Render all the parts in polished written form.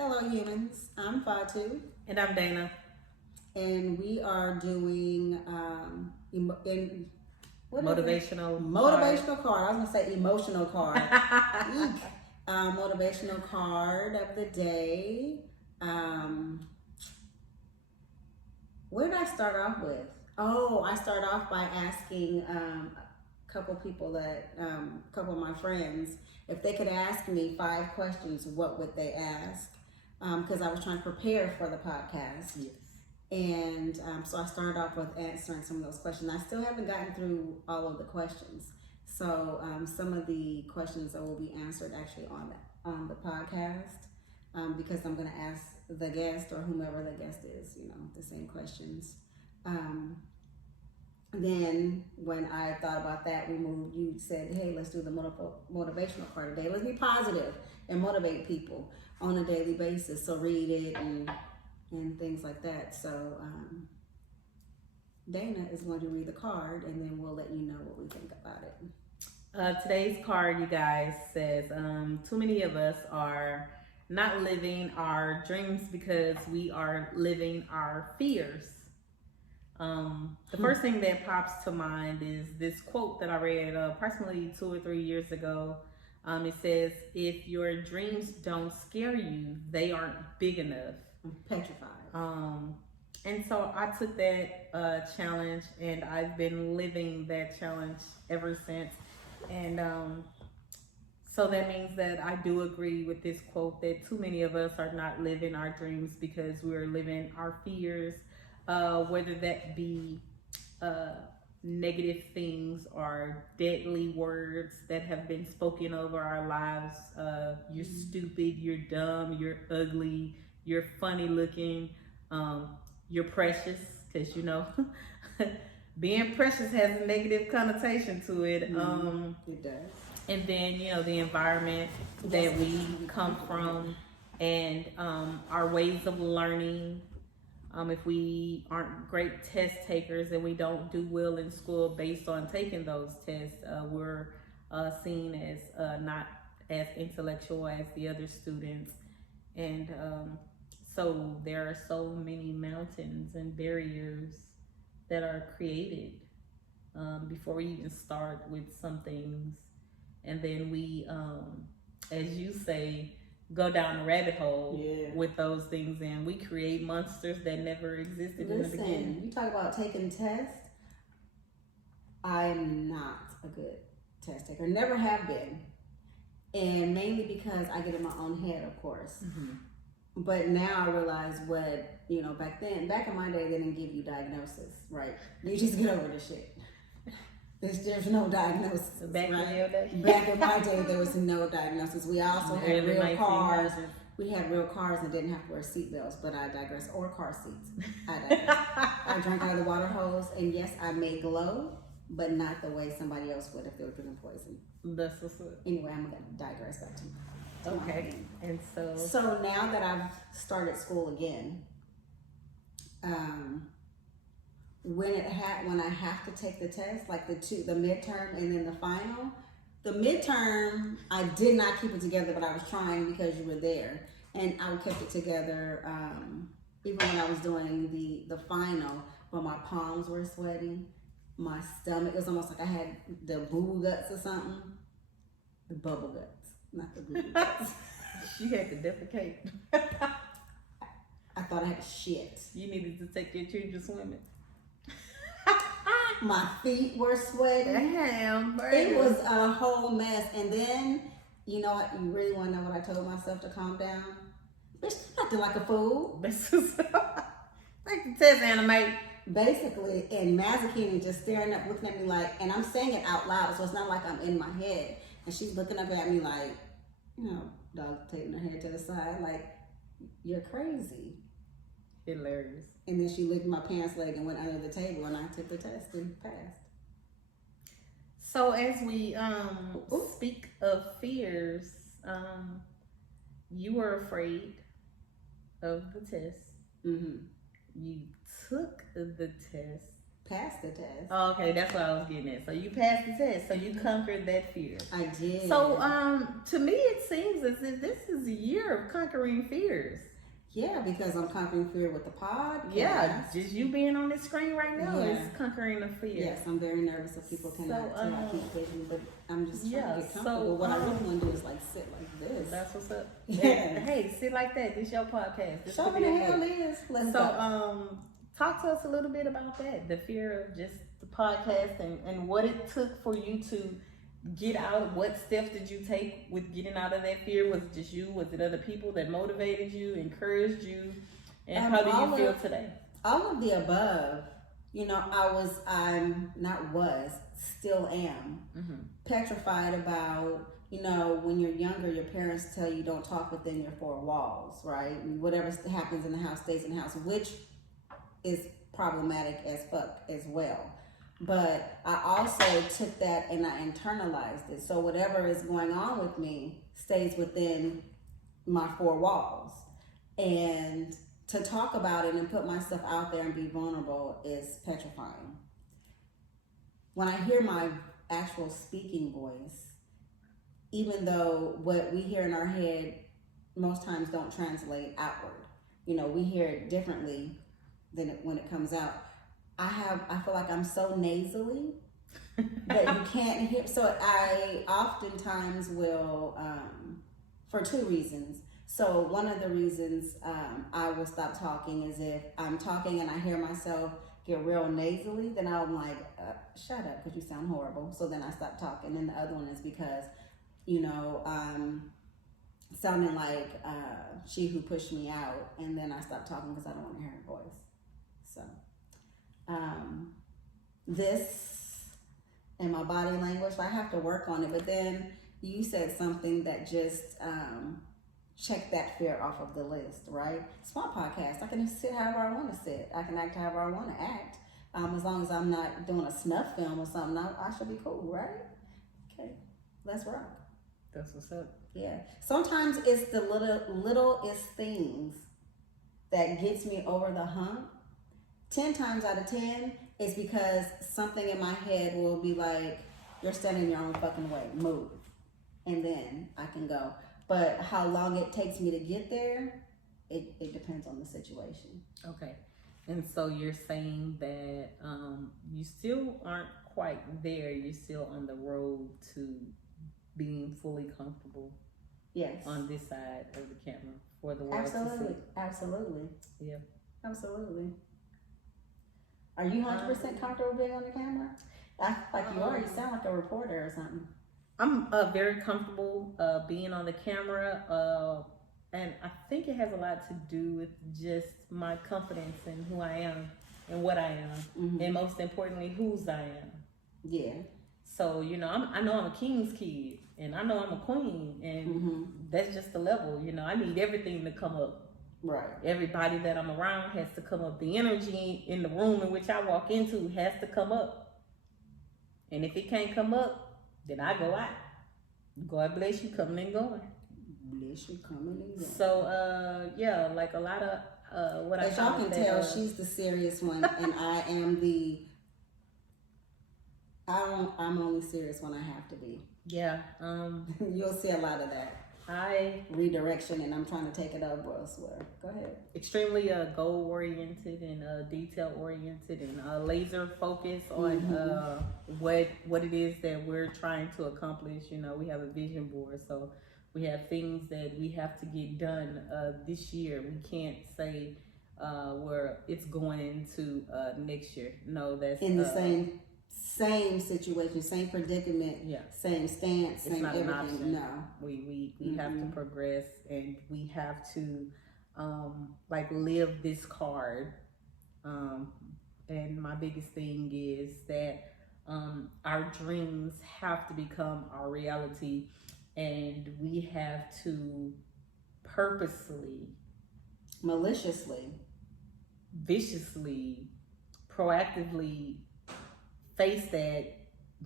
Hello, humans. I'm Fatu, And I'm Dana. and we are doing what is it? Motivational Motivational card. I was gonna say emotional card. Eek. Motivational card of the day. Um, where did I start off with? Oh, I start off by asking a couple people a couple of my friends, if they could ask me 5 questions, what would they ask? Because I was trying to prepare for the podcast. Yes. And so I started off with answering some of those questions. I still haven't gotten through all of the questions. So some of the questions that will be answered actually on the podcast, because I'm going to ask the guest or whomever the guest is, the same questions. Then when I thought about that, you said, hey, let's do the motivational part today. Let's be positive and motivate people on a daily basis. So read it and things like that. So Dana is going to read the card, and then we'll let you know what we think about it. Today's card, you guys, says too many of us are not living our dreams because we are living our fears. The first thing that pops to mind is this quote that I read approximately 2 or 3 years ago. It says, if your dreams don't scare you, they aren't big enough. I'm petrified. And so I took that challenge, and I've been living that challenge ever since. And so that means that I do agree with this quote that too many of us are not living our dreams because we're living our fears, whether that be negative things or deadly words that have been spoken over our lives. You're stupid, you're dumb, you're ugly, you're funny looking, you're precious, because being precious has a negative connotation to it. It does. And then the environment that we come from, and our ways of learning. If we aren't great test takers and we don't do well in school based on taking those tests, we're seen as not as intellectual as the other students. And so there are so many mountains and barriers that are created before we even start with some things. And then we, as you say, go down the rabbit hole with those things, and we create monsters that never existed in the beginning. You talk about taking tests. I'm not a good test taker. Never have been. And mainly because I get in my own head, of course. Mm-hmm. But now I realize what, back in my day, they didn't give you diagnosis, right? You just get over the shit. There's no diagnosis. Back right? in your day? Back in my day, there was no diagnosis. We also had real cars. We had real cars and didn't have to wear seatbelts, but I digress. Or car seats. I digress. I drank out of the water hose, and yes, I may glow, but not the way somebody else would if they were given poison. That's what's up. Anyway, I'm going to digress back to okay. And so now that I've started school again, when I have to take the test, like the midterm and then the final. The midterm, I did not keep it together, but I was trying because you were there, and I kept it together even when I was doing the final. But my palms were sweaty, my stomach, it was almost like I had the boo guts or something. The bubble guts, not the boo guts. She had to defecate. I thought I had shit. You needed to take your children swimming. My feet were sweating. Damn, it was a whole mess. And then, you know what? You really want to know what I told myself to calm down? Bitch, I'm acting like a fool. Like the test animate. Basically, and Mazakini just staring up, looking at me like, and I'm saying it out loud, so it's not like I'm in my head. And she's looking up at me like, dog taking her head to the side, like, you're crazy. Hilarious. And then she lifted my pants leg and went under the table, and I took the test and passed. So as we speak of fears, you were afraid of the test. Mm-hmm. You took the test. passed the test. Oh, okay, that's what I was getting at. So you passed the test, so you conquered that fear. I did. So, to me, it seems as if this is a year of conquering fears. Yeah, because I'm conquering fear with the podcast. Yeah, just you being on this screen right now Yeah. is conquering the fear. Yes, I'm very nervous if people cannot tell I keep vision, but I'm just trying to get comfortable. so, what I really want to do is like sit like this. That's what's up. Yeah. Hey, sit like that. This your podcast. This Show could me be the a hell date. is. Let's So, go. talk to us a little bit about that. The fear of just the podcast and what it took for you to get out. What steps did you take with getting out of that fear? Was it just you? Was it other people that motivated you, encouraged you? And how do you feel today? All of the above. You know, still am petrified about, you know, when you're younger, your parents tell you don't talk within your four walls, right? And whatever happens in the house stays in the house, which is problematic as fuck as well. But I also took that and I internalized it. So whatever is going on with me stays within my four walls. And to talk about it and put myself out there and be vulnerable is petrifying. When I hear my actual speaking voice, even though what we hear in our head most times don't translate outward, you know, we hear it differently than when it comes out. I feel like I'm so nasally that you can't hear. So I oftentimes will, for two reasons. So one of the reasons I will stop talking is if I'm talking and I hear myself get real nasally, then I'm like, shut up because you sound horrible. So then I stop talking. And the other one is because, you know, sounding like she who pushed me out, and then I stop talking because I don't want to hear her voice. So this and my body language, I have to work on it. But then you said something that just check that fear off of the list, right? It's my podcast. I can sit however I want to sit. I can act however I want to act. As long as I'm not doing a snuff film or something, I should be cool, right? Okay, let's rock. That's what's up. Yeah. Sometimes it's the littlest things that gets me over the hump. 10 times out of 10 is because something in my head will be like, you're standing in your own fucking way, move. And then I can go. But how long it takes me to get there, it depends on the situation. Okay. And so you're saying that you still aren't quite there. You're still on the road to being fully comfortable. Yes. On this side of the camera for the world to see. Absolutely. Yeah. Absolutely. Are you 100% comfortable being on the camera? I like you are. You sound like a reporter or something. I'm very comfortable being on the camera, and I think it has a lot to do with just my confidence in who I am and what I am, and most importantly, whose I am. Yeah. So, you know, I know I'm a king's kid, and I know I'm a queen, and that's just the level. You know, I need everything to come up. Right. Everybody that I'm around has to come up. The energy in the room in which I walk into has to come up. And if it can't come up, then I go out. God bless you coming and going. Bless you coming and going. So, yeah, like a lot of what as y'all can tell, she's the serious one, and I am I'm only serious when I have to be. Yeah. You'll see a lot of that. Redirection, and I'm trying to take it up elsewhere. Go ahead. Extremely goal oriented and detail oriented and laser focused on what it is that we're trying to accomplish. You know, we have a vision board, so we have things that we have to get done this year. We can't say where it's going into next year. No, that's in the same situation, same predicament, same stance, it's same not everything. An option. No, we have to progress, and we have to like live this card. And my biggest thing is that our dreams have to become our reality, and we have to purposely, maliciously, viciously, proactively face that,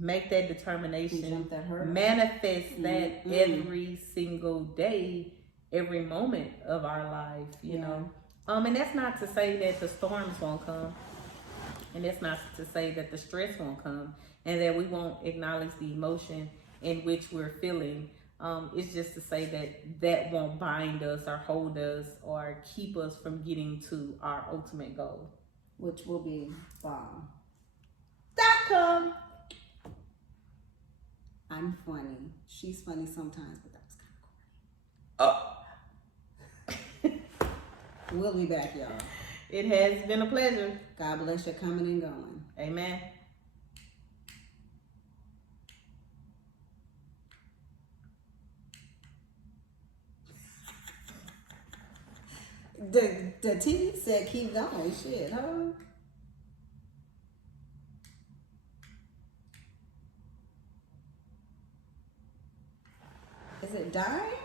make that determination, manifest that every single day, every moment of our life, you know. And that's not to say that the storms won't come. And that's not to say that the stress won't come and that we won't acknowledge the emotion in which we're feeling. It's just to say that that won't bind us or hold us or keep us from getting to our ultimate goal, which will be bomb. .com. I'm funny. She's funny sometimes, but that was kind of corny. We'll be back, y'all. It has been a pleasure. God bless you coming and going. Amen. The TV said keep going. Shit, huh? Is it dying?